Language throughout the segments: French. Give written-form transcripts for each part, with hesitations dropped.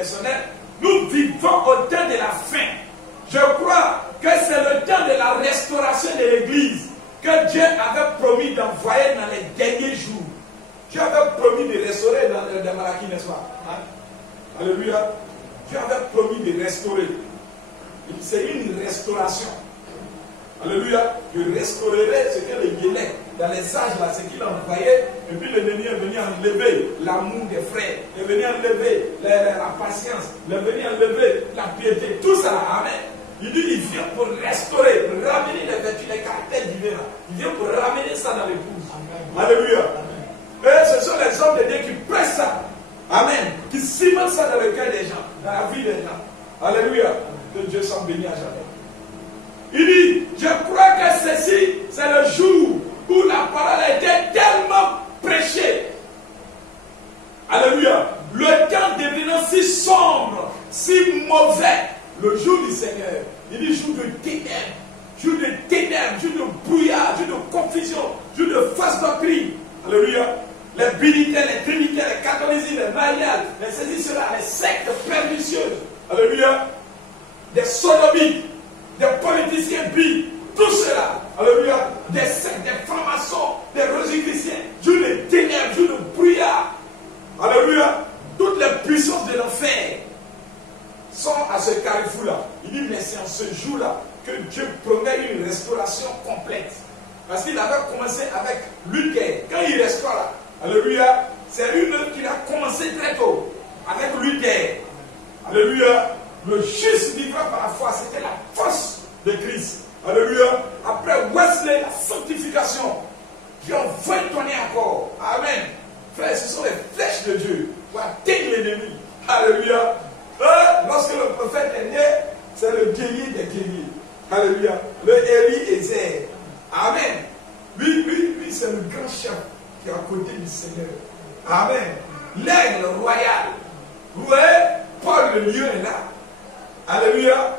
personnelle, nous vivons au temps de la fin. Je crois que c'est le temps de la restauration de l'Église que Dieu avait promis d'envoyer dans les derniers jours. Dieu avait promis de restaurer dans Malachie, n'est-ce pas? Hein? Alléluia. Dieu avait promis de restaurer. C'est une restauration. Alléluia. Je restaurerai ce que les Guélets, dans les âges là, ce qu'il a envoyé, et puis l'ennemi est venu enlever l'amour des frères, il est venu enlever la patience, il est venu enlever la piété, tout ça. Amen. Il dit, il vient pour restaurer, pour ramener les vertus, les caractères divins. Il vient pour ramener ça dans l'épouse. Alléluia. Et ce sont les hommes de Dieu qui pressent ça. Amen. Qui cimentent ça dans le cœur des gens, dans la vie des gens. Alléluia. Que Dieu soit béni à jamais. Il dit, je crois que ceci, c'est le jour où la parole a été tellement prêchée. Alléluia. Le temps devenant si sombre, si mauvais, le jour du Seigneur. Il dit jour de ténèbres, jour de brouillard, jour de confusion, jour de fausse doctrine. Alléluia. Les militaires, les trinitaires, les catholiques, les mariages, les ceci, cela, les sectes pernicieuses. Alléluia. Des sodomites, des politiciens bis, tout cela. Alléluia. Des sectes, des francs-maçons, des rosicruciens, jour de ténèbres, jour de brouillard. Alléluia. Toutes les puissances de l'enfer sont à ce carrefour-là. Il dit, mais c'est en ce jour-là que Dieu promet une restauration complète. Parce qu'il avait commencé avec Luther. Quand il restaure là, alléluia, c'est une œuvre qu'il a commencé très tôt. Avec Luther. Alléluia. Le juste vivra par la foi. C'était la force de Christ. Alléluia. Après Wesley, la sanctification. Dieu envoie tourner encore. Amen. Frère, ce sont les flèches de Dieu pour atteindre l'ennemi. Alléluia. Lorsque le prophète est né, c'est le guerrier des guerriers. Alléluia. Le Élie-Ézer. Amen. Lui, c'est le grand chef qui est à côté du Seigneur. Amen. L'aigle royal. Vous voyez, Paul le lion est là. Alléluia.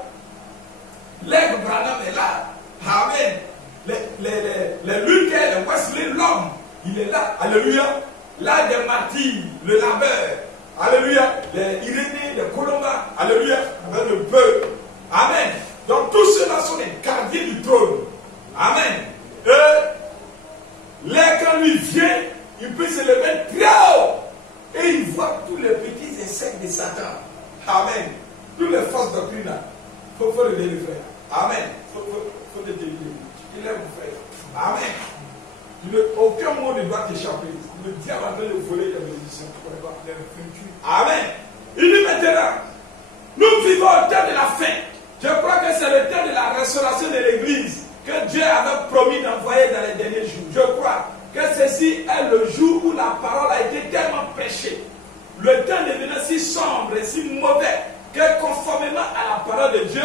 L'aigle Branham est là. Amen. Les Luther, les Wesley, l'homme, il est là. Alléluia. Là des martyrs, le labeur. Alléluia. Les Irénée, les Colomba. Alléluia. Avec le peuple. Amen. Donc tous ceux-là sont les gardiens du trône. Amen. Là, quand lui vient, il peut se lever très haut. Et il voit tous les petits insectes de Satan. Amen. Toutes les fausses doctrines là. Il faut le dire, frère. Amen. Il faut te dire. Il est mon frère. Amen. Aucun mot ne doit t'échapper. Le diable a train de voler ta bénédiction. Amen. Il dit maintenant, nous vivons au temps de la fin. Je crois que c'est le temps de la restauration de l'Église que Dieu avait promis d'envoyer dans les derniers jours. Je crois que ceci est le jour où la parole a été tellement prêchée. Le temps devenait si sombre et si mauvais que conformément à la parole de Dieu,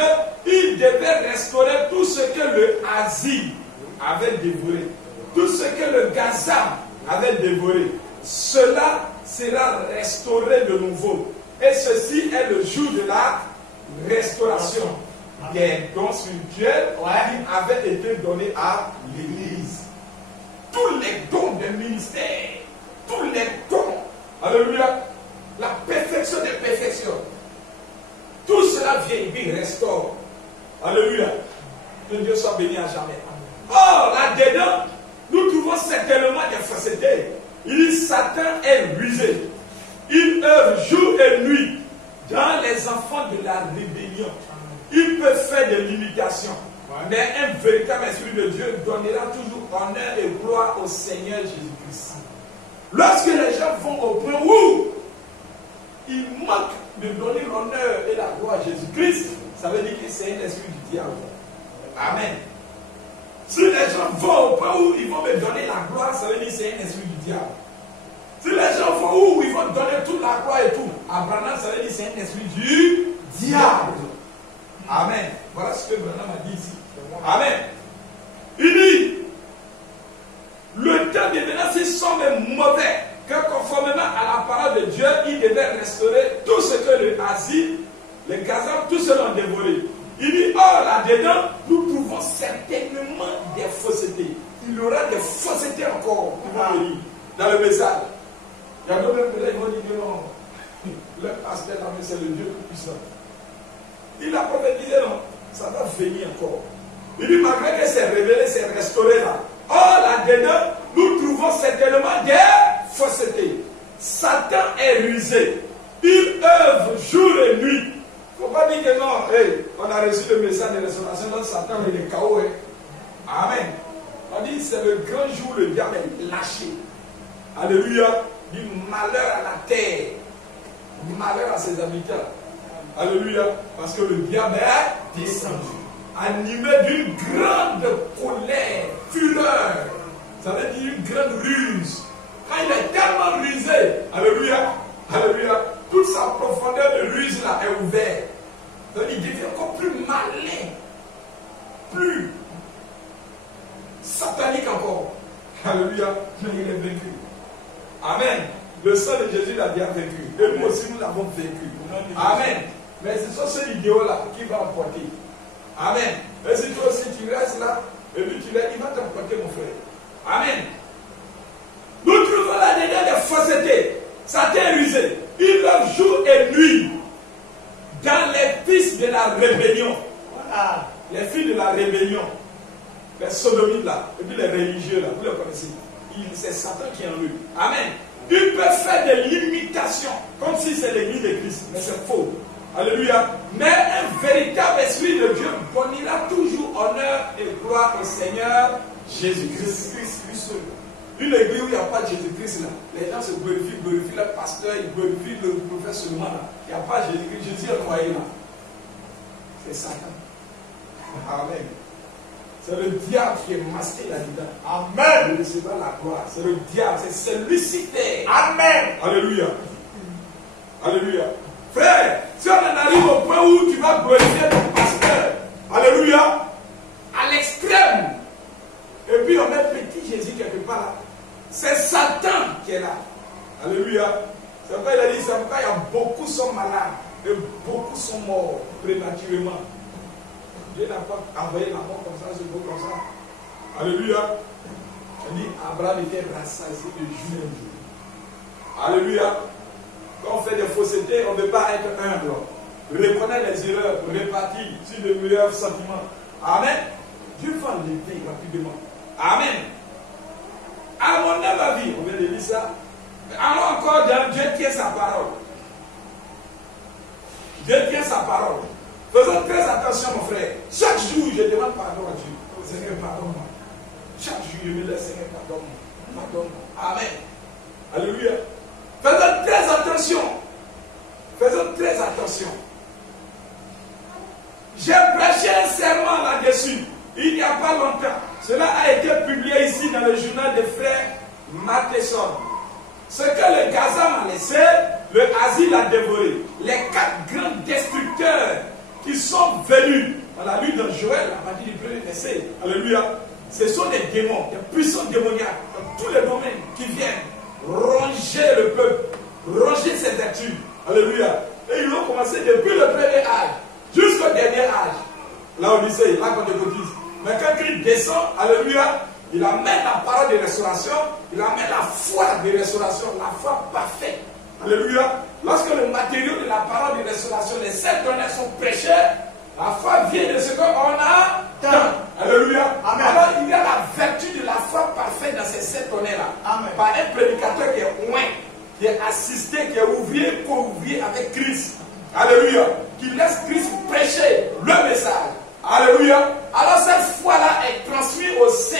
il devait restaurer tout ce que le Asie avait dévoré. Tout ce que le Gaza avait dévoré. Cela sera restauré de nouveau. Et ceci est le jour de la restauration des dons spirituels qui avaient été donnés à l'Église. Tous les dons des ministères, tous les dons, alléluia, la perfection des perfections, tout cela vient et puis restaure. Alléluia. Que Dieu soit béni à jamais. Or, là-dedans, nous trouvons certainement des faussetés. Il dit, Satan est rusé. Il œuvre jour et nuit dans les enfants de la rébellion. Il peut faire des limitations. Mais un véritable esprit de Dieu donnera toujours honneur et gloire au Seigneur Jésus-Christ. Lorsque les gens vont au point où ils manquent de donner l'honneur et la gloire à Jésus-Christ, ça veut dire que c'est un esprit du diable. Amen. Si les gens vont au point où ils vont me donner la gloire, ça veut dire que c'est un esprit du diable. Si les gens vont où ils vont donner toute la gloire et tout, à Branham, ça veut dire que c'est un esprit du diable. Amen. Voilà ce que Branham a dit ici. Amen. Il dit, le temps devenant si sombre et mauvais que conformément à la parole de Dieu, il devait restaurer tout ce que le Asie, le Gaza, tout cela ont dévoré. Il dit, or là-dedans, nous trouvons certainement des faussetés. Il y aura des faussetés encore qui vont venir dans le message. Il y a d'autres qui vont dire que non. Le pasteur là, mais c'est le Dieu tout-puissant. Il a prophétisé, non? Ça va venir encore. Il dit, malgré que c'est révélé, c'est restauré là. Or, là-dedans, nous trouvons certainement des faussetés. Satan est rusé. Il œuvre jour et nuit. Il ne faut pas dire que non, hey, on a reçu le message de restauration, donc Satan il est KO. Hein. Amen. On dit c'est le grand jour, le diable est lâché. Alléluia. Du malheur à la terre. Malheur à ses habitants. Alléluia. Parce que le diable est descendu. Animé d'une grande colère, fureur. Ça veut dire une grande ruse. Quand il est tellement rusé, alléluia, alléluia, toute sa profondeur de ruse là est ouverte. Ça veut dire qu'il devient encore plus malin, plus satanique encore. Alléluia, mais il est vaincu. Amen. Le sang de Jésus l'a bien vaincu. Et nous aussi nous l'avons vaincu. Amen. Mais ce sont ces idéaux-là qui vont emporter. Amen. Et si toi aussi tu restes là, et puis tu restes, il va t'emporter mon frère. Amen. Nous trouvons là-dedans des faussetés. Satan est rusé. Il leur jour et nuit dans les fils de la rébellion. Voilà. Les filles de la rébellion. Les sodomites là. Et puis les religieux là. Vous les connaissez. C'est Satan qui est en eux. Amen. Ils peuvent faire des limitations. Comme si c'est l'église de Christ. Mais c'est faux. Alléluia. Mais un véritable esprit de Dieu bonira toujours honneur et gloire au Seigneur Jésus-Christ. Une église où il n'y a pas de Jésus-Christ là, les gens se glorifient le pasteur, ils glorifient le prophète seulement là. Il n'y a pas de Jésus-Christ, Jésus est noyé là. C'est Satan. Amen. C'est le diable qui est masqué là-dedans. Amen. Il recevra la gloire. C'est le diable, c'est Lucifer. Amen. Alléluia. Alléluia. Frère, si on en arrive au point où tu vas glorifier ton pasteur, alléluia, à l'extrême, et puis on met petit Jésus quelque part là, c'est Satan qui est là. Alléluia. C'est pourquoi il a dit, c'est pourquoi il y a beaucoup sont malades et beaucoup sont morts prématurément. Dieu n'a pas envoyé la mort comme ça, ce mot comme ça. Alléluia. Il dit, Abraham était rassasié de jour en jour. Alléluia. Quand on fait des faussetés, on ne veut pas être humble. Reconnaître les erreurs, répartir sur de meilleurs sentiments. Amen. Dieu va l'élever rapidement. Amen. À mon avis, on vient de dire ça. Alors encore, Dieu tient sa parole. Dieu tient sa parole. Faisons très attention, mon frère. Chaque jour, je demande pardon à Dieu. Seigneur, pardonne-moi. Chaque jour, je me laisse, Seigneur, pardonne-moi. Pardonne-moi. Amen. Alléluia. Faisons très attention. Faisons très attention. J'ai prêché un serment là-dessus. Il n'y a pas longtemps. Cela a été publié ici dans le journal des frères Matheson. Ce que le Gazam a laissé, le asile a dévoré. Les 4 grands destructeurs qui sont venus, on l'a lu dans Joël, à partir du premier verset. Alléluia. Ce sont des démons, des puissants démoniaques, dans tous les domaines qui viennent ronger le peuple, ronger ses vertus. Alléluia. Et ils ont commencé depuis le premier âge jusqu'au dernier âge. Là on dit, là qu'on décotise. Mais quand Christ descend, alléluia, il amène la parole de restauration, il amène la foi de restauration, la foi parfaite. Alléluia. Lorsque le matériau de la parole de restauration, les 7 tonnerres sont prêchés, la foi vient de ce qu'on a tant. Alléluia. Amen. Alors il y a la vertu de la foi parfaite dans ces 7 tonnerres-là. Par un prédicateur qui est loin, qui est assisté, qui est ouvrier, co-ouvrier avec Christ. Alléluia. Qui laisse Christ prêcher le message. Alléluia. Alors cette foi-là est transmise aux saints.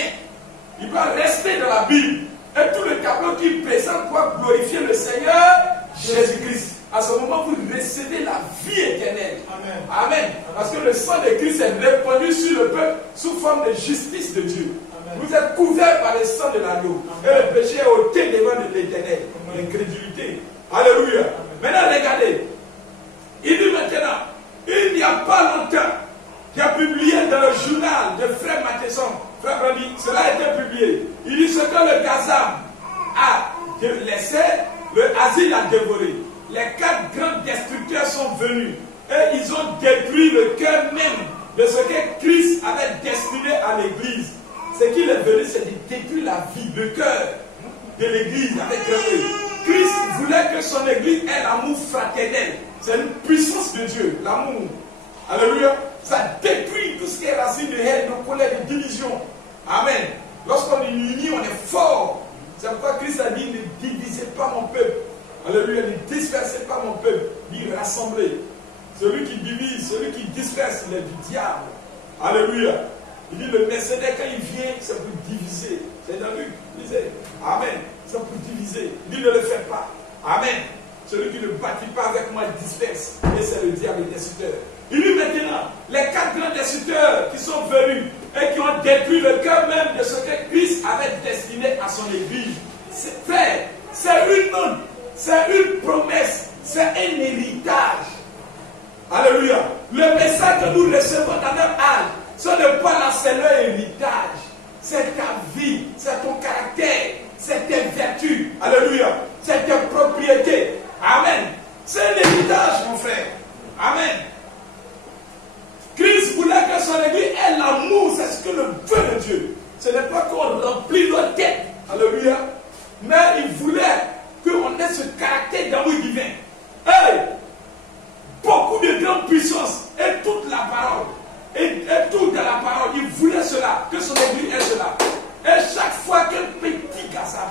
Il doit rester dans la Bible. Et tout le tableau qu'il présente doit glorifier le Seigneur Jésus-Christ. À ce moment, vous recevez la vie éternelle. Amen. Amen. Parce que le sang de Christ est répandu sur le peuple sous forme de justice de Dieu. Amen. Vous êtes couverts par le sang de l'agneau. Et le péché est ôté devant de l'éternel. L'incrédulité. Alléluia. Amen. Maintenant, regardez. Il dit maintenant, il n'y a pas longtemps, qui a publié dans le journal de Frère Matheson, Frère Brady, cela a été publié. Il dit ce que le Gazam a laissé, le asile a dévoré. Les 4 grands destructeurs sont venus et ils ont détruit le cœur même de ce que Christ avait destiné à l'église. Ce qu'il est venu, c'est de détruire la vie, le cœur de l'église avec grand E. Christ voulait que son église ait l'amour fraternel. C'est une puissance de Dieu, l'amour. Alléluia. Ça détruit tout ce qui est racine de haine, de colère, de division. Amen. Lorsqu'on est unis, on est fort. C'est pourquoi Christ a dit, ne divisez pas mon peuple. Alléluia. Ne dispersez pas mon peuple. Dit rassembler. Celui qui divise, celui qui disperse, il est du diable. Alléluia. Il dit, le mercenaire, quand il vient, c'est pour diviser. C'est dans Luc. Lisez. Amen. C'est pour diviser. Il dit, ne le faites pas. Amen. Celui qui ne bâtit pas avec moi, il disperse. Et c'est le diable, le destructeur. Il dit maintenant, les 4 grands destructeurs qui sont venus et qui ont détruit le cœur même de ce que Christ avait destiné à son église. C'est une promesse, c'est un héritage. Alléluia. Le message que nous recevons dans notre âge, ce n'est pas là, c'est leur héritage. C'est ta vie, c'est ton caractère, c'est tes vertus. Alléluia. C'est tes propriétés. Amen. C'est un héritage, mon frère. Amen. Christ voulait que son église ait l'amour, c'est ce que le veut de Dieu. Ce n'est pas qu'on remplit nos têtes. Alléluia. Mais il voulait qu'on ait ce caractère d'amour divin. Hey! Beaucoup de grandes puissances et toute la parole. Et tout dans la parole, il voulait cela, que son église ait cela. Et chaque fois qu'un petit gazab,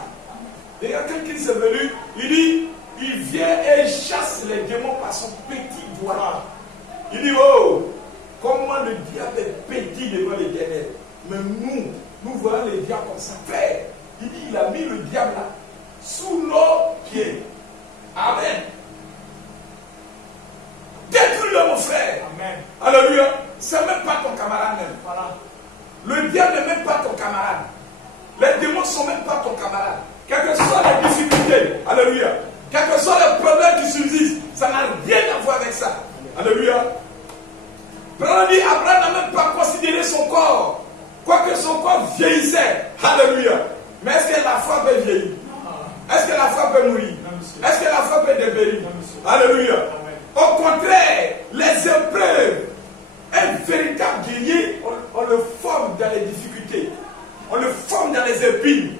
et quand Christ est venu, il dit, il vient et il chasse les démons par son petit doigt. Il dit, oh, comment le diable est petit devant l'Éternel. Mais nous voyons le diable comme ça. Frère, il dit, il a mis le diable là, sous nos pieds. Amen. Détruis-le, mon frère. Amen. Alléluia. Ce n'est même pas ton camarade même. Voilà. Le diable n'est même pas ton camarade. Les démons ne sont même pas ton camarade. Quelles que soient les difficultés, alléluia. Quels que soient les problèmes qui subsistent, ça n'a rien à voir avec ça. Alléluia. Abraham n'a même pas considéré son corps. Quoique son corps vieillissait. Alléluia. Mais est-ce que la foi peut vieillir? Est-ce que la foi peut mourir? Est-ce que la foi peut dépérir? Alléluia. Au contraire, les épreuves, un véritable guerrier, on le forme dans les difficultés. On le forme dans les épines.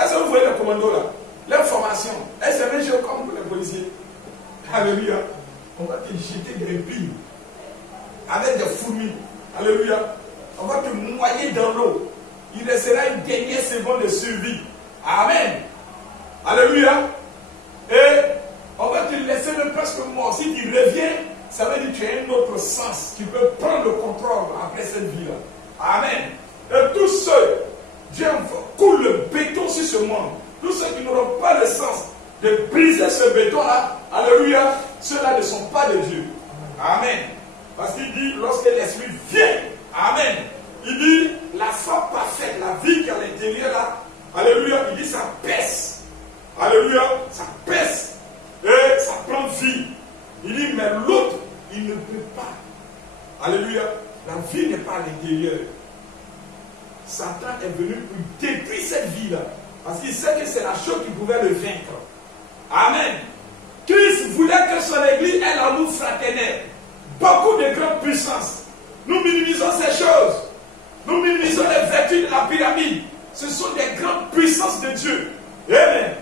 Est-ce que vous voyez le commando là? L'information. Est-ce que c'est même chose comme pour les policiers? Alléluia. On va te jeter des épines avec des fourmis. Alléluia. On va te noyer dans l'eau. Il restera une dernière seconde de survie. Amen. Alléluia. Et on va te laisser même presque mort. Si tu reviens, ça veut dire que tu as un autre sens qui peut prendre le contrôle après cette vie-là. Amen. Et tous ceux, Dieu coule le béton sur ce monde. Tous ceux qui n'auront pas le sens de briser ce béton-là, alléluia, ceux-là ne sont pas de Dieu. Amen. Parce qu'il dit, lorsque l'Esprit vient, amen, il dit, la foi parfaite, la vie qui est à l'intérieur là, alléluia, il dit, ça pèse. Alléluia, ça pèse. Et ça prend vie. Il dit, mais l'autre, il ne peut pas. Alléluia, la vie n'est pas à l'intérieur. Satan est venu pour détruire cette vie-là. Parce qu'il sait que c'est la chose qui pouvait le vaincre. Amen. Christ voulait que son église ait l'amour fraternel. Beaucoup de grandes puissances. Nous minimisons ces choses. Nous minimisons les vertus de la pyramide. Ce sont des grandes puissances de Dieu. Amen.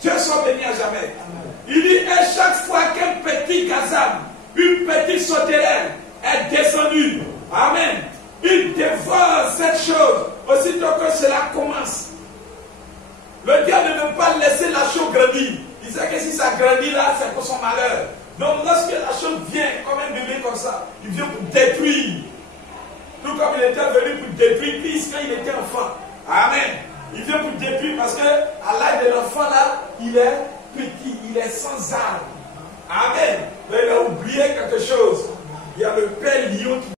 Dieu soit béni à jamais. Amen. Il dit, et chaque fois qu'un petit gazam, une petite sauterelle est descendue, amen, il dévore cette chose aussitôt que cela commence. Le diable ne veut pas laisser la chose grandir. Il sait que si ça grandit là, c'est pour son malheur. Donc lorsque la chose vient, comme un bébé comme ça, il vient pour détruire. Tout comme il était venu pour détruire Christ quand il était enfant. Amen. Il vient pour détruire parce que à l'âge de l'enfant là, il est petit, il est sans âme. Amen. Mais il a oublié quelque chose. Il y a le Père Lion qui